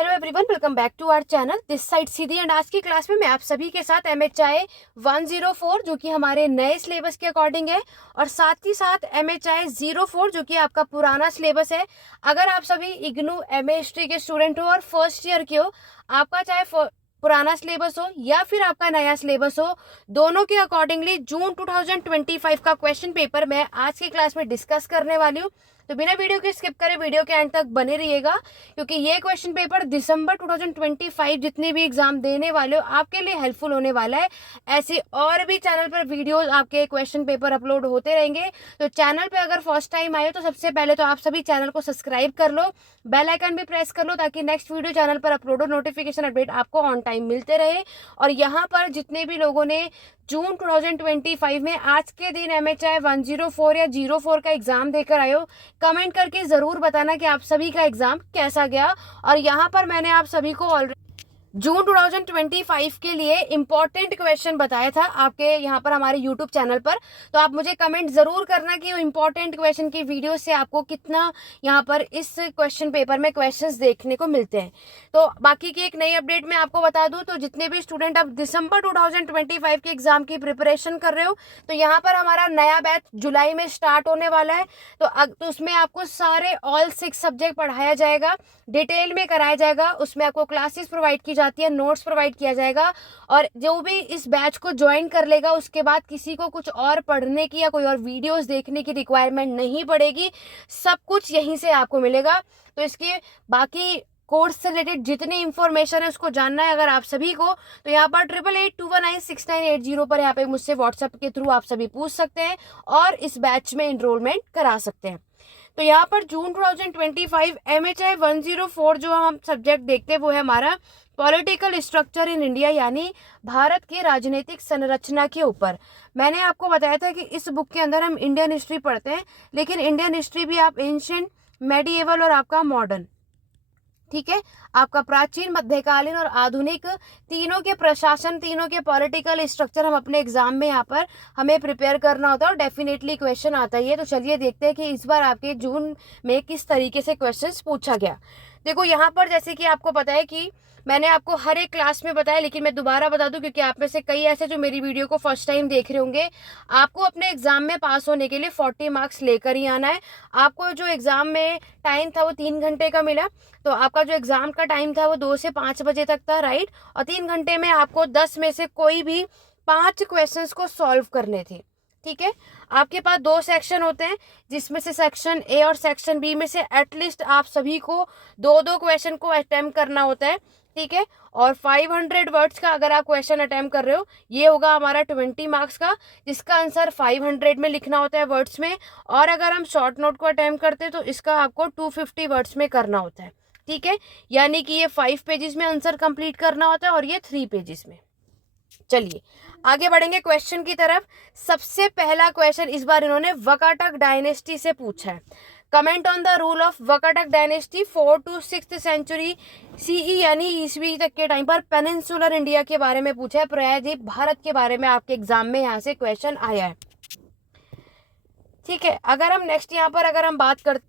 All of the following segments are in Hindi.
Hello everyone, welcome back to our channel this side Siddhi. And आज की क्लास में मैं आप सभी के साथ MHI 104 जो कि हमारे नए सिलेबस के अकॉर्डिंग है, और साथ ही साथ MHI 04 जो कि आपका पुराना सिलेबस है। अगर आप सभी इग्नू MA हिस्ट्री के स्टूडेंट हो और फर्स्ट ईयर के हो, आपका चाहे पुराना सिलेबस हो या फिर आपका नया सिलेबस हो, दोनों के अकॉर्डिंगली जून 2025 का क्वेश्चन पेपर मैं आज की क्लास में डिस्कस करने वाली हूँ। तो बिना वीडियो के स्किप करे वीडियो के एंड तक बने रहिएगा, क्योंकि ये क्वेश्चन पेपर दिसंबर 2025 जितने भी एग्जाम देने वाले हो आपके लिए हेल्पफुल होने वाला है। ऐसे और भी चैनल पर वीडियोस आपके क्वेश्चन पेपर अपलोड होते रहेंगे। तो चैनल पे अगर फर्स्ट टाइम आए हो तो सबसे पहले तो आप सभी चैनल को सब्सक्राइब कर लो, बेल आइकन भी प्रेस कर लो, ताकि नेक्स्ट वीडियो चैनल पर अपलोड हो नोटिफिकेशन अपडेट आपको ऑन टाइम मिलते रहे। और यहाँ पर जितने भी लोगों ने जून 2025 में आज के दिन MHI 104 या 04 का एग्जाम देकर आए हो, कमेंट करके जरूर बताना कि आप सभी का एग्जाम कैसा गया। और यहाँ पर मैंने आप सभी को ऑलरेडी जून 2025 के लिए इंपॉर्टेंट क्वेश्चन बताया था आपके यहाँ पर हमारे यूट्यूब चैनल पर। तो आप मुझे कमेंट जरूर करना कि इंपॉर्टेंट क्वेश्चन की वीडियो से आपको कितना यहाँ पर इस क्वेश्चन पेपर में क्वेश्चंस देखने को मिलते हैं। तो बाकी की एक नई अपडेट मैं आपको बता दूं, तो जितने भी स्टूडेंट अब दिसंबर 2025 के एग्जाम की प्रिपरेशन कर रहे हो, तो यहाँ पर हमारा नया बैच जुलाई में स्टार्ट होने वाला है। तो उसमें आपको सारे ऑल 6 सब्जेक्ट पढ़ाया जाएगा, डिटेल में कराया जाएगा। उसमें आपको क्लासेस प्रोवाइड की जाती है, नोट्स प्रोवाइड किया जाएगा। और जो भी इस बैच को ज्वाइन कर लेगा उसके बाद किसी को कुछ और पढ़ने की या कोई और वीडियोस देखने की रिक्वायरमेंट नहीं पड़ेगी, सब कुछ यहीं से आपको मिलेगा। तो इसके बाकी कोर्स से रिलेटेड जितनी इंफॉर्मेशन है उसको जानना है अगर आप सभी को, तो यहाँ पर 8882196980 पर यहाँ पे मुझसे व्हाट्सएप के थ्रू आप सभी पूछ सकते हैं और इस बैच में एनरोलमेंट करा सकते हैं। तो यहाँ पर जून 2025 MHI 104 जो हम सब्जेक्ट देखते हैं वो है हमारा पॉलिटिकल स्ट्रक्चर इन इंडिया, यानी भारत की राजनीतिक संरचना के ऊपर। मैंने आपको बताया था कि इस बुक के अंदर हम इंडियन हिस्ट्री पढ़ते हैं, लेकिन इंडियन हिस्ट्री भी आप एंशिएंट, मेडिएवल और आपका मॉडर्न, ठीक है, आपका प्राचीन, मध्यकालीन और आधुनिक, तीनों के प्रशासन, तीनों के पॉलिटिकल स्ट्रक्चर हम अपने एग्जाम में यहाँ पर हमें प्रिपेयर करना होता है और डेफिनेटली क्वेश्चन आता ही है। तो चलिए देखते हैं कि इस बार आपके जून में किस तरीके से क्वेश्चंस पूछा गया। देखो यहाँ पर जैसे कि आपको पता है कि मैंने आपको हर एक क्लास में बताया, लेकिन मैं दोबारा बता दूं क्योंकि आप में से कई ऐसे जो मेरी वीडियो को फर्स्ट टाइम देख रहे होंगे। आपको अपने एग्जाम में पास होने के लिए 40 मार्क्स लेकर ही आना है। आपको जो एग्जाम में टाइम था वो 3 घंटे का मिला। तो आपका जो एग्जाम का टाइम था वो 2 से 5 बजे तक था, राइट। और 3 घंटे में आपको 10 में से कोई भी 5 क्वेश्चंस को सॉल्व करने थे, ठीक है। आपके पास 2 सेक्शन होते हैं, जिसमें से सेक्शन ए और सेक्शन बी में से एटलीस्ट आप सभी को 2-2 क्वेश्चन को अटेम्प्ट करना होता है, ठीक है। और 500 वर्ड्स का अगर आप क्वेश्चन अटेम्प्ट कर रहे हो, ये होगा हमारा 20 मार्क्स का, जिसका आंसर 500 में लिखना होता है वर्ड्स में। और अगर हम शॉर्ट नोट को अटेम्प्ट करते हैं तो इसका आपको 250 वर्ड्स में करना होता है, ठीक है। यानी कि ये 5 पेजेस में आंसर कंप्लीट करना होता है और ये 3 पेजेस में। चलिए आगे बढ़ेंगे क्वेश्चन की तरफ। सबसे पहला क्वेश्चन इस बार इन्होंने वकाटक डायनेस्टी से पूछा है। Comment on the rule of Vakataka dynasty 4 to 6th century CE, यानी ईस्वी तक के टाइम पर पेनिनसुलर इंडिया के बारे में पूछा है। प्रायद्वीप भारत के बारे में आपके एग्जाम में यहाँ से क्वेश्चन आया है, ठीक है। अगर हम नेक्स्ट यहाँ पर अगर हम बात करते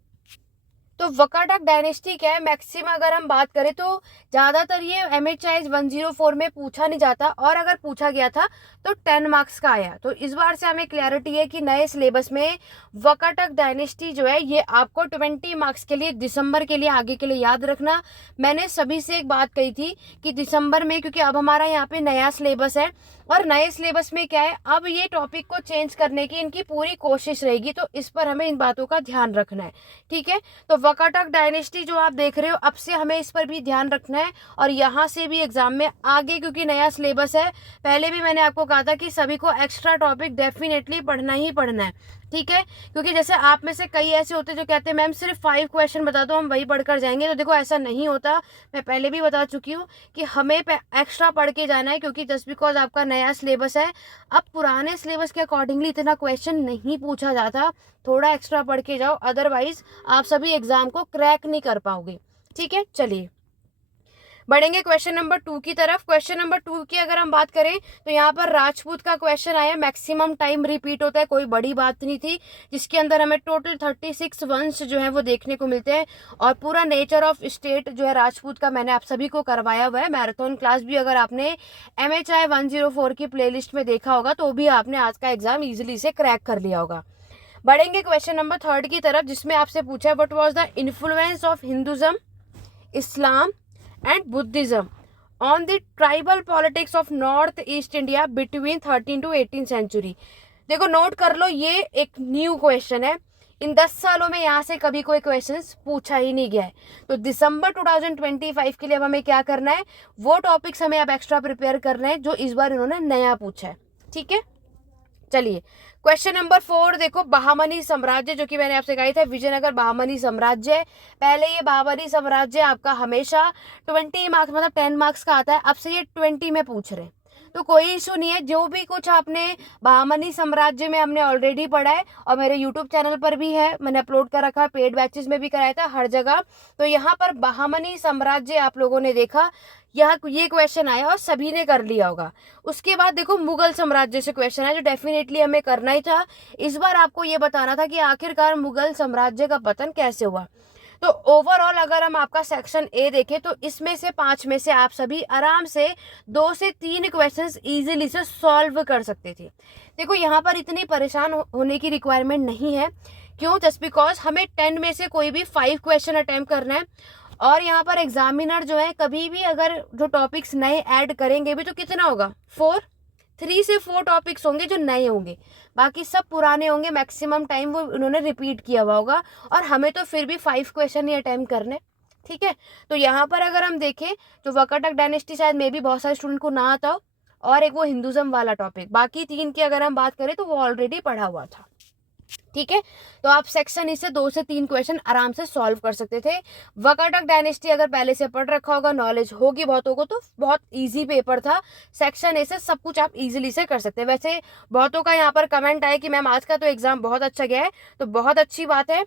तो वकाटक डायनेस्टी क्या है, मैक्सिमम अगर हम बात करें तो ज्यादातर ये MHI 104 में पूछा नहीं जाता, और अगर पूछा गया था तो 10 मार्क्स का आया। तो इस बार से हमें क्लैरिटी है कि नए सिलेबस में वकाटक डायनेस्टी जो है ये आपको 20 मार्क्स के लिए दिसंबर के लिए आगे के लिए याद रखना। मैंने सभी से एक बात कही थी कि दिसंबर में, क्योंकि अब हमारा यहाँ पे नया सिलेबस है और नए सिलेबस में क्या है, अब ये टॉपिक को चेंज करने की इनकी पूरी कोशिश रहेगी, तो इस पर हमें इन बातों का ध्यान रखना है, ठीक है। तो वकाटक डायनेस्टी जो आप देख रहे हो, अब से हमें इस पर भी ध्यान रखना है। और यहाँ से भी एग्जाम में आगे, क्योंकि नया सिलेबस है, पहले भी मैंने आपको कहा था कि सभी को एक्स्ट्रा टॉपिक डेफिनेटली पढ़ना ही पढ़ना है, ठीक है। क्योंकि जैसे आप में से कई ऐसे होते हैं जो कहते हैं मैम सिर्फ 5 क्वेश्चन बता दो हम वही पढ़कर जाएंगे, तो देखो ऐसा नहीं होता। मैं पहले भी बता चुकी हूँ कि हमें एक्स्ट्रा पढ़ के जाना है, क्योंकि जस्ट बिकॉज आपका नया सिलेबस है, अब पुराने सिलेबस के अकॉर्डिंगली इतना क्वेश्चन नहीं पूछा जाता। थोड़ा एक्स्ट्रा पढ़ के जाओ, अदरवाइज आप सभी एग्जाम को क्रैक नहीं कर पाओगे, ठीक है। चलिए बढ़ेंगे क्वेश्चन नंबर 2 की तरफ। क्वेश्चन नंबर 2 की अगर हम बात करें तो यहाँ पर राजपूत का क्वेश्चन आया, मैक्सिमम टाइम रिपीट होता है, कोई बड़ी बात नहीं थी, जिसके अंदर हमें टोटल 36 वंश जो है वो देखने को मिलते हैं और पूरा नेचर ऑफ स्टेट जो है राजपूत का मैंने आप सभी को करवाया हुआ है। मैराथन क्लास भी अगर आपने MHI 104 की प्लेलिस्ट में देखा होगा तो भी आपने आज का एग्जाम इजिली से क्रैक कर लिया होगा। बढ़ेंगे क्वेश्चन नंबर 3 की तरफ, जिसमें आपसे पूछा है what was the influence of Hinduism, Islam and Buddhism on the tribal politics of north east India between 13 to 18 century. देखो नोट कर लो, ये एक न्यू क्वेश्चन है, इन 10 सालों में यहाँ से कभी कोई क्वेश्चन पूछा ही नहीं गया है। तो दिसंबर 2025 के लिए अब हमें क्या करना है, वो टॉपिक्स हमें अब एक्स्ट्रा प्रिपेयर करना है जो इस बार इन्होंने नया पूछा है। ठीक है, चलिए क्वेश्चन नंबर 4 देखो, बहामनी साम्राज्य, जो कि मैंने आपसे कहा था विजयनगर बहामनी साम्राज्य। पहले ये बहामनी साम्राज्य आपका हमेशा 20 मार्क्स मतलब 10 मार्क्स का आता है, अब से ये 20 में पूछ रहे हैं, तो कोई इशू नहीं है। जो भी कुछ आपने बहामनी साम्राज्य में हमने ऑलरेडी पढ़ा है और मेरे यूट्यूब चैनल पर भी है, मैंने अपलोड कर रखा है, पेड बैचेस में भी कराया था हर जगह। तो यहाँ पर बहामनी साम्राज्य आप लोगों ने देखा, ये क्वेश्चन आया और सभी ने कर लिया होगा। उसके बाद देखो मुगल साम्राज्य से क्वेश्चन है जो डेफिनेटली हमें करना ही था। इस बार आपको ये बताना था कि आखिरकार मुगल साम्राज्य का पतन कैसे हुआ। तो ओवरऑल अगर हम आपका सेक्शन ए देखें तो इसमें से 5 में से आप सभी आराम से 2 से 3 क्वेश्चंस इजीली से सॉल्व कर सकते थे। देखो यहाँ पर इतनी परेशान होने की रिक्वायरमेंट नहीं है। क्यों? जस्ट बिकॉज हमें 10 में से कोई भी 5 क्वेश्चन अटेम्प्ट करना है और यहाँ पर एग्जामिनर जो है कभी भी अगर जो टॉपिक्स नए ऐड करेंगे भी तो कितना होगा, 3 से 4 टॉपिक्स होंगे जो नए होंगे, बाकी सब पुराने होंगे। मैक्सिमम टाइम वो उन्होंने रिपीट किया हुआ होगा और हमें तो फिर भी 5 क्वेश्चन ही अटेम्प्ट करने। ठीक है, तो यहाँ पर अगर हम देखें जो वकाटक डायनेस्टी शायद मे भी बहुत सारे स्टूडेंट को ना आता हो, और एक वो हिंदुज्म वाला टॉपिक, बाकी 3 की अगर हम बात करें तो वो ऑलरेडी पढ़ा हुआ था। ठीक है, तो आप सेक्शन ई से 2 से 3 क्वेश्चन आराम से सॉल्व कर सकते थे। वकाटक डायनेस्टी अगर पहले से पढ़ रखा होगा, नॉलेज होगी बहुतों को, तो बहुत इजी पेपर था। सेक्शन ए से सब कुछ आप इजीली से कर सकते हैं। वैसे बहुतों का यहाँ पर कमेंट आया कि मैम आज का तो एग्जाम बहुत अच्छा गया है, तो बहुत अच्छी बात है।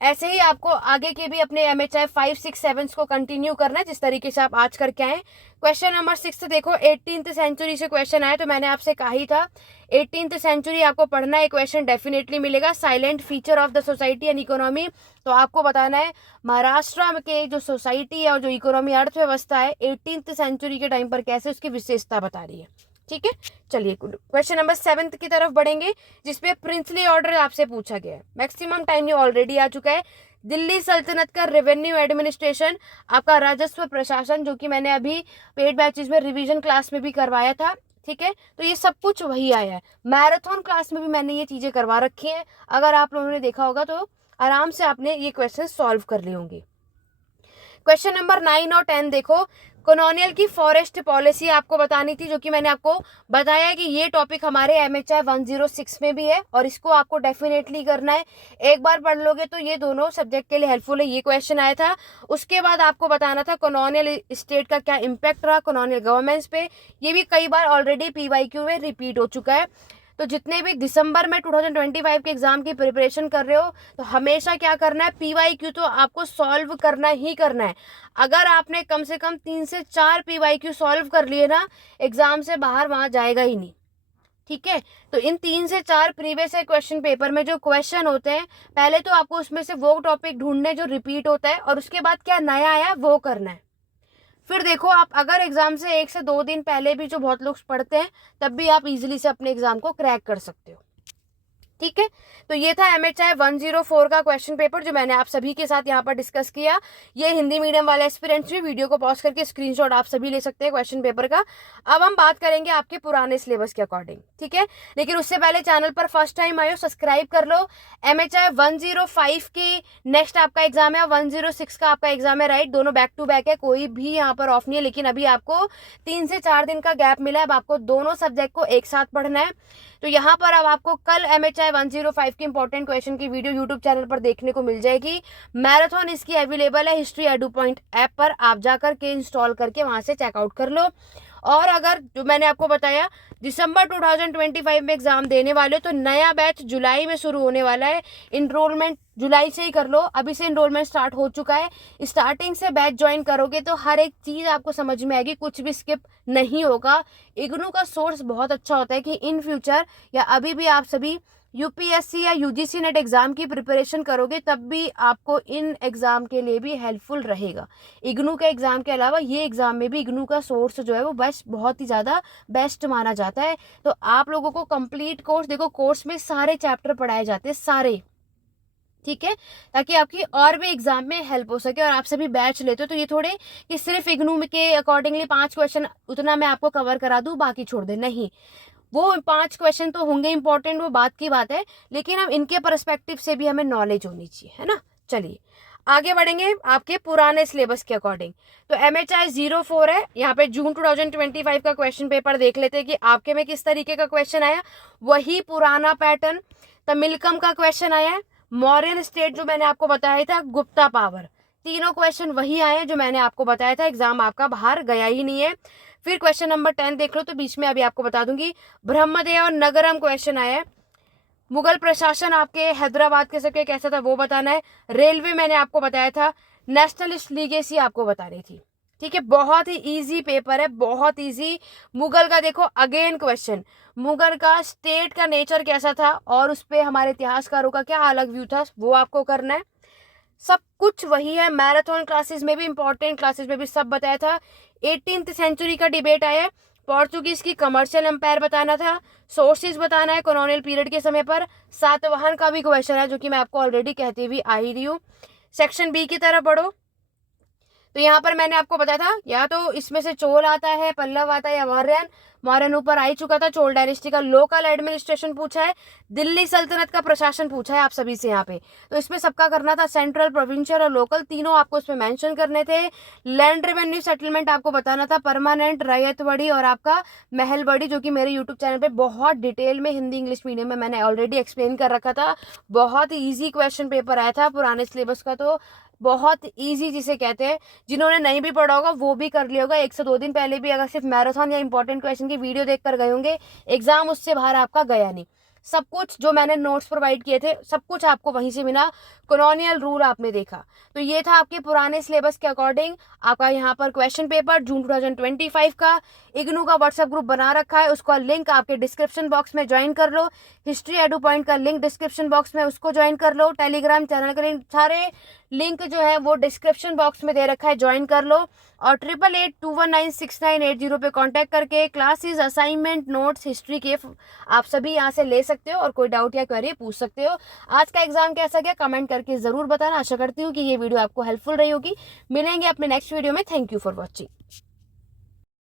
ऐसे ही आपको आगे के भी अपने MHI 5, 6, 7 को कंटिन्यू करना है जिस तरीके से आप आज करके आए। क्वेश्चन नंबर 6 देखो, 18th सेंचुरी से क्वेश्चन आया, तो मैंने आपसे कहा ही था 18th सेंचुरी आपको पढ़ना है, क्वेश्चन डेफिनेटली मिलेगा। Silent feature of the society and economy, तो आपको बताना है महाराष्ट्र के जो सोसाइटी है और जो इकोनॉमी अर्थव्यवस्था है 18th सेंचुरी के टाइम पर कैसे उसकी विशेषता बता रही है। ठीक है, चलिए क्वेश्चन नंबर 7 की तरफ बढ़ेंगे जिसपे प्रिंसली ऑर्डर आपसे पूछा गया है। मैक्सिमम टाइम ये ऑलरेडी आ चुका है। दिल्ली सल्तनत का रेवेन्यू एडमिनिस्ट्रेशन, आपका राजस्व प्रशासन, जो कि मैंने अभी पेड बैचेस में रिवीजन क्लास में भी करवाया था। ठीक है, तो ये सब कुछ वही आया है। मैराथन क्लास में भी मैंने ये चीजें करवा रखी हैं, अगर आप लोगों ने देखा होगा तो आराम से आपने ये क्वेश्चन सॉल्व कर लिए होंगे। क्वेश्चन नंबर 9 और 10 देखो, कॉलोनियल की फॉरेस्ट पॉलिसी आपको बतानी थी, जो कि मैंने आपको बताया कि ये टॉपिक हमारे MHI 106 में भी है और इसको आपको डेफिनेटली करना है। एक बार पढ़ लोगे तो ये दोनों सब्जेक्ट के लिए हेल्पफुल है। ये क्वेश्चन आया था। उसके बाद आपको बताना था कॉलोनियल स्टेट का क्या इम्पैक्ट रहा कॉलोनियल गवर्नमेंट्स पे, ये भी कई बार ऑलरेडी PYQ में रिपीट हो चुका है। तो जितने भी दिसंबर में 2025 के एग्जाम की प्रिपरेशन कर रहे हो तो हमेशा क्या करना है, PYQ तो आपको सॉल्व करना ही करना है। अगर आपने कम से कम 3 से 4 PYQ सॉल्व कर लिए ना, एग्जाम से बाहर वहां जाएगा ही नहीं। ठीक है, तो इन 3 से 4 प्रीवियस क्वेश्चन पेपर में जो क्वेश्चन होते हैं, पहले तो आपको उसमें से वो टॉपिक ढूंढने जो रिपीट होता है और उसके बाद क्या नया आया वो करना है। फिर देखो आप अगर एग्जाम से 1 से 2 दिन पहले भी जो बहुत लोग पढ़ते हैं, तब भी आप इजीली से अपने एग्जाम को क्रैक कर सकते हो। ठीक है, तो ये था MHI 104 का क्वेश्चन पेपर जो मैंने आप सभी के साथ यहाँ पर डिस्कस किया। ये हिंदी मीडियम वाले एस्पिरेंट्स भी वीडियो को पॉज करके स्क्रीनशॉट आप सभी ले सकते हैं क्वेश्चन पेपर का। अब हम बात करेंगे आपके पुराने सिलेबस के अकॉर्डिंग। ठीक है, लेकिन उससे पहले चैनल पर फर्स्ट टाइम आए हो सब्सक्राइब कर लो। MHI 105 की नेक्स्ट आपका एग्जाम है, 106 का आपका एग्जाम है, राइट, दोनों बैक टू बैक है, कोई भी यहाँ पर ऑफ नहीं है। लेकिन अभी आपको 3 से 4 दिन का गैप मिला है, अब आपको दोनों सब्जेक्ट को एक साथ पढ़ना है। तो यहाँ पर अब आपको कल MHI 105 की इंपॉर्टेंट क्वेश्चन की वीडियो यूट्यूब चैनल पर देखने को मिल जाएगी। मैराथन इसकी अवेलेबल है हिस्ट्री एडू पॉइंट ऐप पर, आप जाकर के इंस्टॉल करके वहां से चेकआउट कर लो। और अगर जो मैंने आपको बताया दिसंबर 2025 में एग्जाम देने वाले हो तो नया बैच जुलाई में शुरू होने वाला है। इनरोलमेंट जुलाई से ही कर लो, अभी से इनरोलमेंट स्टार्ट हो चुका है। स्टार्टिंग से बैच ज्वाइन करोगे तो हर एक चीज़ आपको समझ में आएगी, कुछ भी स्किप नहीं होगा। इग्नू का सोर्स बहुत अच्छा होता है कि इन फ्यूचर या अभी भी आप सभी यूपीएससी या यूजीसी नेट एग्जाम की प्रिपरेशन करोगे तब भी आपको इन एग्जाम के लिए भी हेल्पफुल रहेगा। इग्नू के एग्जाम के अलावा ये एग्जाम में भी इग्नू का सोर्स जो है वो बेस्ट, बहुत ही ज़्यादा बेस्ट माना जाता है। तो आप लोगों को कंप्लीट कोर्स, देखो कोर्स में सारे चैप्टर पढ़ाए जाते हैं, सारे, ठीक है, ताकि आपकी और भी एग्जाम में हेल्प हो सके। और आप सभी बैच लेते हो तो ये थोड़े कि सिर्फ इग्नू के अकॉर्डिंगली 5 क्वेश्चन उतना मैं आपको कवर करा दूं बाकी छोड़ दे, नहीं, वो 5 क्वेश्चन तो होंगे इंपॉर्टेंट, वो बात की बात है, लेकिन हम इनके परस्पेक्टिव से भी हमें नॉलेज होनी चाहिए, है ना। चलिए आगे बढ़ेंगे आपके पुराने सिलेबस के अकॉर्डिंग। तो MHI 04 है, यहाँ पे जून 2025 का क्वेश्चन पेपर देख लेते हैं कि आपके में किस तरीके का क्वेश्चन आया। वही पुराना पैटर्न, तमिलकम का क्वेश्चन आया है, मौर्यन स्टेट जो मैंने आपको बताया था, गुप्ता पावर, तीनों क्वेश्चन वही आए जो मैंने आपको बताया था, एग्जाम आपका बाहर गया ही नहीं है। फिर क्वेश्चन नंबर 10 देख लो, तो बीच में अभी आपको बता दूंगी, ब्रह्मदेव और नगरम क्वेश्चन आया है। मुगल प्रशासन आपके हैदराबाद के सबके कैसा था वो बताना है। रेलवे मैंने आपको बताया था, नेशनलिस्ट लीगेसी आपको बतानी थी, ठीक है। बहुत ही इजी पेपर है, बहुत इजी। मुगल का देखो अगेन क्वेश्चन, मुगल का स्टेट का नेचर कैसा था और उस पर हमारे इतिहासकारों का क्या अलग व्यू था, वो आपको करना है। सब कुछ वही है, मैराथन क्लासेस में भी, इंपॉर्टेंट क्लासेस में भी सब बताया था। 18th सेंचुरी का डिबेट आया है, पोर्चुगीज की कमर्शियल एम्पायर बताना था, सोर्सेज बताना है कॉलोनियल पीरियड के समय पर, सातवाहन का भी क्वेश्चन है जो कि मैं आपको ऑलरेडी कहती हुई आ ही रही हूँ। सेक्शन बी की तरफ बढ़ो, तो यहाँ पर मैंने आपको बताया था या तो इसमें से चोल आता है, पल्लव आता है या मौर्यन। मौर्यन ऊपर आ ही चुका था। चोल डायनेस्टी का लोकल एडमिनिस्ट्रेशन पूछा है, दिल्ली सल्तनत का प्रशासन पूछा है आप सभी से यहाँ पे। तो इसमें सबका करना था, सेंट्रल, प्रोविंशियल और लोकल तीनों आपको इसमें मेंशन करने थे। लैंड रेवेन्यू सेटलमेंट आपको बताना था, परमानेंट, रैयतवाड़ी और आपका महलवाड़ी, जो कि मेरे यूट्यूब चैनल पे बहुत डिटेल में हिंदी इंग्लिश मीडियम में मैंने ऑलरेडी एक्सप्लेन कर रखा था। बहुत ही ईजी क्वेश्चन पेपर आया था पुराने सिलेबस का, तो बहुत इजी जिसे कहते हैं। जिन्होंने नहीं भी पढ़ा होगा वो भी कर लिया होगा, 1 से 2 दिन पहले भी अगर सिर्फ मैराथन या इंपॉर्टेंट क्वेश्चन की वीडियो देखकर गए होंगे, एग्जाम उससे बाहर आपका गया नहीं। सब कुछ जो मैंने नोट्स प्रोवाइड किए थे सब कुछ आपको वहीं से मिला। कॉलोनियल रूल आपने देखा, तो ये था आपके पुराने सिलेबस के अकॉर्डिंग आपका यहाँ पर क्वेश्चन पेपर जून 2025 का। इग्नू का व्हाट्सएप ग्रुप बना रखा है, उसका लिंक आपके डिस्क्रिप्शन बॉक्स में ज्वाइन कर लो। हिस्ट्री एडू पॉइंट का लिंक डिस्क्रिप्शन बॉक्स में, उसको ज्वाइन कर लो। टेलीग्राम चैनल का लिंक, सारे लिंक जो है वो डिस्क्रिप्शन बॉक्स में दे रखा है, ज्वाइन कर लो। और 8881969880 पे कांटेक्ट करके क्लासेस, असाइनमेंट, नोट्स, हिस्ट्री के आप सभी यहाँ से ले सकते हो और कोई डाउट या क्वेरी पूछ सकते हो। आज का एग्जाम कैसा गया कमेंट करके जरूर बताना। आशा करती हूँ कि ये वीडियो आपको हेल्पफुल रही होगी। मिलेंगे अपने नेक्स्ट वीडियो में। Thank you for watching.